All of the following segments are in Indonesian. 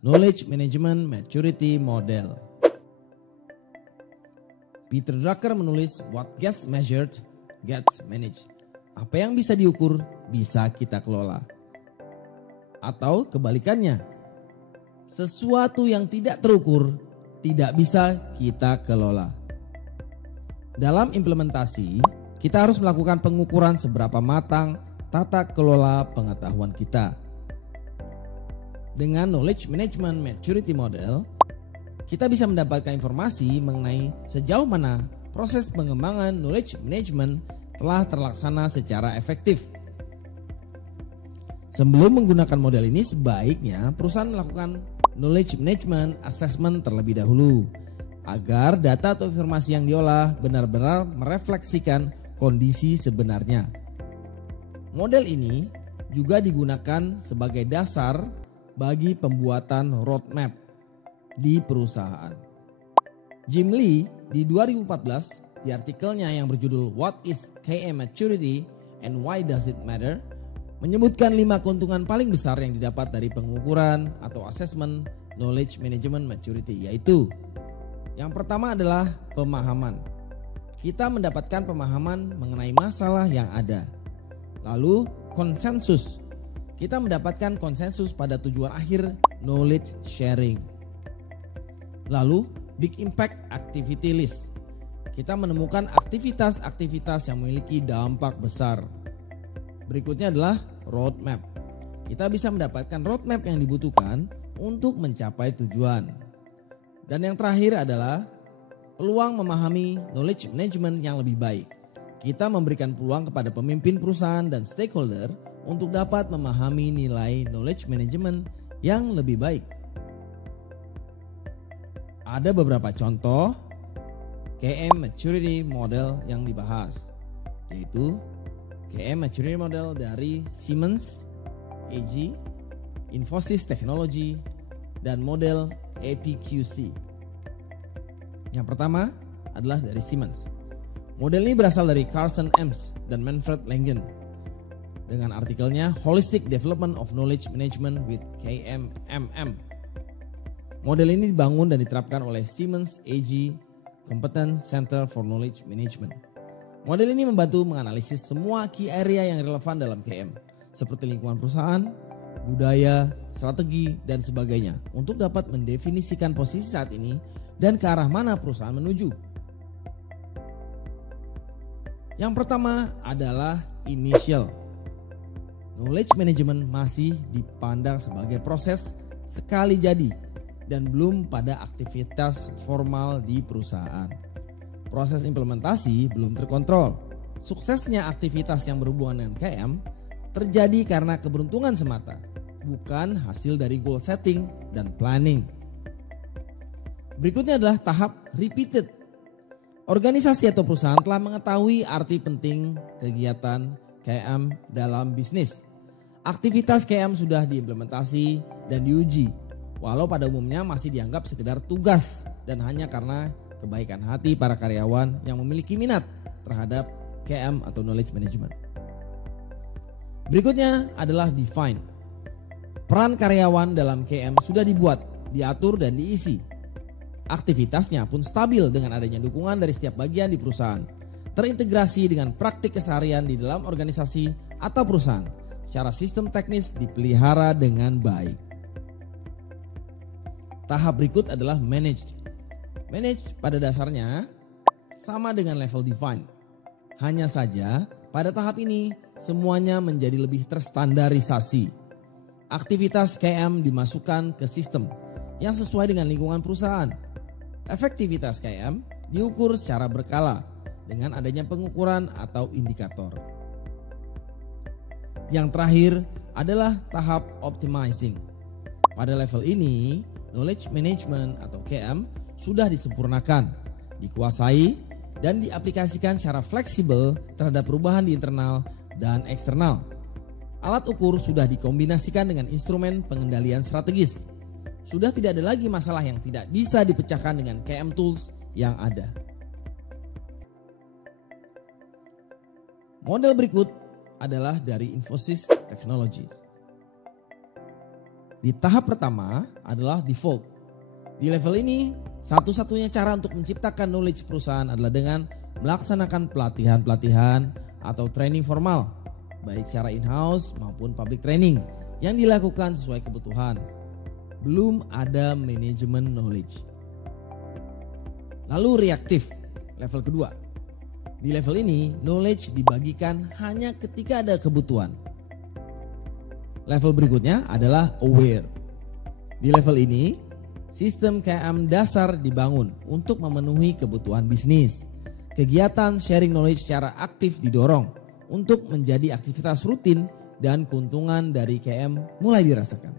Knowledge Management Maturity Model. Peter Drucker menulis, "What gets measured gets managed." Apa yang bisa diukur bisa kita kelola. Atau kebalikannya, sesuatu yang tidak terukur tidak bisa kita kelola. Dalam implementasi, kita harus melakukan pengukuran seberapa matang tata kelola pengetahuan kita. Dengan Knowledge Management Maturity Model, kita bisa mendapatkan informasi mengenai sejauh mana proses pengembangan knowledge management telah terlaksana secara efektif. Sebelum menggunakan model ini, sebaiknya perusahaan melakukan knowledge management assessment terlebih dahulu agar data atau informasi yang diolah benar-benar merefleksikan kondisi sebenarnya. Model ini juga digunakan sebagai dasar bagi pembuatan roadmap di perusahaan. Jim Lee di 2014 di artikelnya yang berjudul What is KM Maturity and Why Does It Matter menyebutkan 5 keuntungan paling besar yang didapat dari pengukuran atau assessment knowledge management maturity, yaitu yang pertama adalah pemahaman. Kita mendapatkan pemahaman mengenai masalah yang ada. Lalu konsensus. Kita mendapatkan konsensus pada tujuan akhir knowledge sharing. Lalu big impact activity list. Kita menemukan aktivitas-aktivitas yang memiliki dampak besar. Berikutnya adalah roadmap. Kita bisa mendapatkan roadmap yang dibutuhkan untuk mencapai tujuan. Dan yang terakhir adalah peluang memahami knowledge management yang lebih baik. Kita memberikan peluang kepada pemimpin perusahaan dan stakeholder untuk dapat memahami nilai knowledge management yang lebih baik. Ada beberapa contoh KM Maturity Model yang dibahas, yaitu KM Maturity Model dari Siemens, AG, Infosys Technology, dan model APQC. Yang pertama adalah dari Siemens. Model ini berasal dari Carsten Ems dan Manfred Lengen dengan artikelnya Holistic Development of Knowledge Management with KMMM. Model ini dibangun dan diterapkan oleh Siemens AG Competence Center for Knowledge Management. Model ini membantu menganalisis semua key area yang relevan dalam KM, seperti lingkungan perusahaan, budaya, strategi, dan sebagainya, untuk dapat mendefinisikan posisi saat ini dan ke arah mana perusahaan menuju. Yang pertama adalah initial. Knowledge management masih dipandang sebagai proses sekali jadi dan belum pada aktivitas formal di perusahaan. Proses implementasi belum terkontrol. Suksesnya aktivitas yang berhubungan dengan KM terjadi karena keberuntungan semata, bukan hasil dari goal setting dan planning. Berikutnya adalah tahap repeated. Organisasi atau perusahaan telah mengetahui arti penting kegiatan KM dalam bisnis. Aktivitas KM sudah diimplementasi dan diuji, walau pada umumnya masih dianggap sekedar tugas dan hanya karena kebaikan hati para karyawan yang memiliki minat terhadap KM atau knowledge management. Berikutnya adalah define. Peran karyawan dalam KM sudah dibuat, diatur dan diisi. Aktivitasnya pun stabil dengan adanya dukungan dari setiap bagian di perusahaan, terintegrasi dengan praktik keseharian di dalam organisasi atau perusahaan. Secara sistem teknis dipelihara dengan baik. Tahap berikut adalah managed. Managed pada dasarnya sama dengan level define. Hanya saja pada tahap ini semuanya menjadi lebih terstandarisasi. Aktivitas KM dimasukkan ke sistem yang sesuai dengan lingkungan perusahaan. Efektivitas KM diukur secara berkala dengan adanya pengukuran atau indikator. Yang terakhir adalah tahap optimizing. Pada level ini, knowledge management atau KM sudah disempurnakan, dikuasai, dan diaplikasikan secara fleksibel terhadap perubahan di internal dan eksternal. Alat ukur sudah dikombinasikan dengan instrumen pengendalian strategis. Sudah tidak ada lagi masalah yang tidak bisa dipecahkan dengan KM tools yang ada. Model berikut adalah dari Infosys Technologies. Di tahap pertama adalah default. Di level ini, satu-satunya cara untuk menciptakan knowledge perusahaan adalah dengan melaksanakan pelatihan-pelatihan atau training formal, baik secara in-house maupun public training yang dilakukan sesuai kebutuhan. Belum ada manajemen knowledge. Lalu reaktif, level kedua. Di level ini, knowledge dibagikan hanya ketika ada kebutuhan. Level berikutnya adalah aware. Di level ini, sistem KM dasar dibangun untuk memenuhi kebutuhan bisnis. Kegiatan sharing knowledge secara aktif didorong untuk menjadi aktivitas rutin dan keuntungan dari KM mulai dirasakan.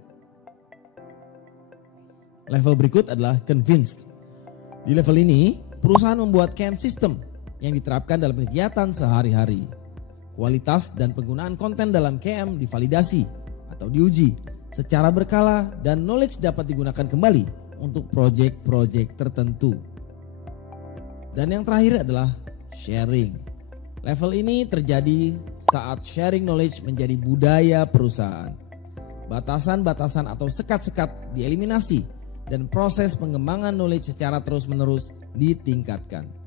Level berikut adalah convinced. Di level ini, perusahaan membuat KM system yang diterapkan dalam kegiatan sehari-hari. Kualitas dan penggunaan konten dalam KM divalidasi atau diuji secara berkala dan knowledge dapat digunakan kembali untuk proyek-proyek tertentu. Dan yang terakhir adalah sharing. Level ini terjadi saat sharing knowledge menjadi budaya perusahaan. Batasan-batasan atau sekat-sekat dieliminasi dan proses pengembangan knowledge secara terus-menerus ditingkatkan.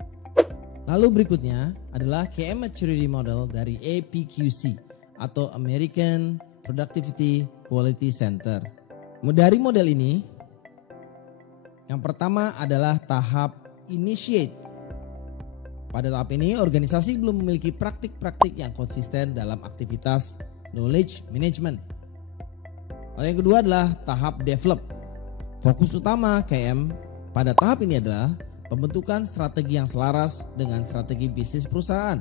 Lalu berikutnya adalah KM Maturity Model dari APQC atau American Productivity Quality Center. Dari model ini, yang pertama adalah tahap initiate. Pada tahap ini, organisasi belum memiliki praktik-praktik yang konsisten dalam aktivitas knowledge management. Lalu yang kedua adalah tahap develop. Fokus utama KM pada tahap ini adalah pembentukan strategi yang selaras dengan strategi bisnis perusahaan.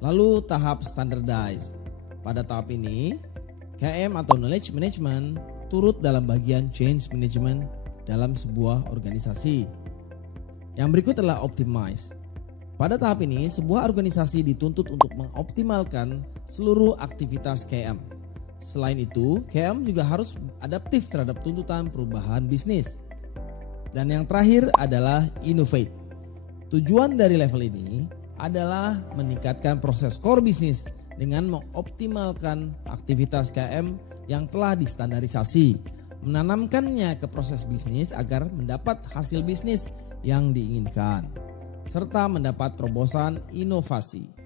Lalu tahap standardized. Pada tahap ini, KM atau knowledge management turut dalam bagian change management dalam sebuah organisasi. Yang berikut adalah optimize. Pada tahap ini, sebuah organisasi dituntut untuk mengoptimalkan seluruh aktivitas KM. Selain itu, KM juga harus adaptif terhadap tuntutan perubahan bisnis. Dan yang terakhir adalah innovate. Tujuan dari level ini adalah meningkatkan proses core bisnis dengan mengoptimalkan aktivitas KM yang telah distandarisasi, menanamkannya ke proses bisnis agar mendapat hasil bisnis yang diinginkan, serta mendapat terobosan inovasi.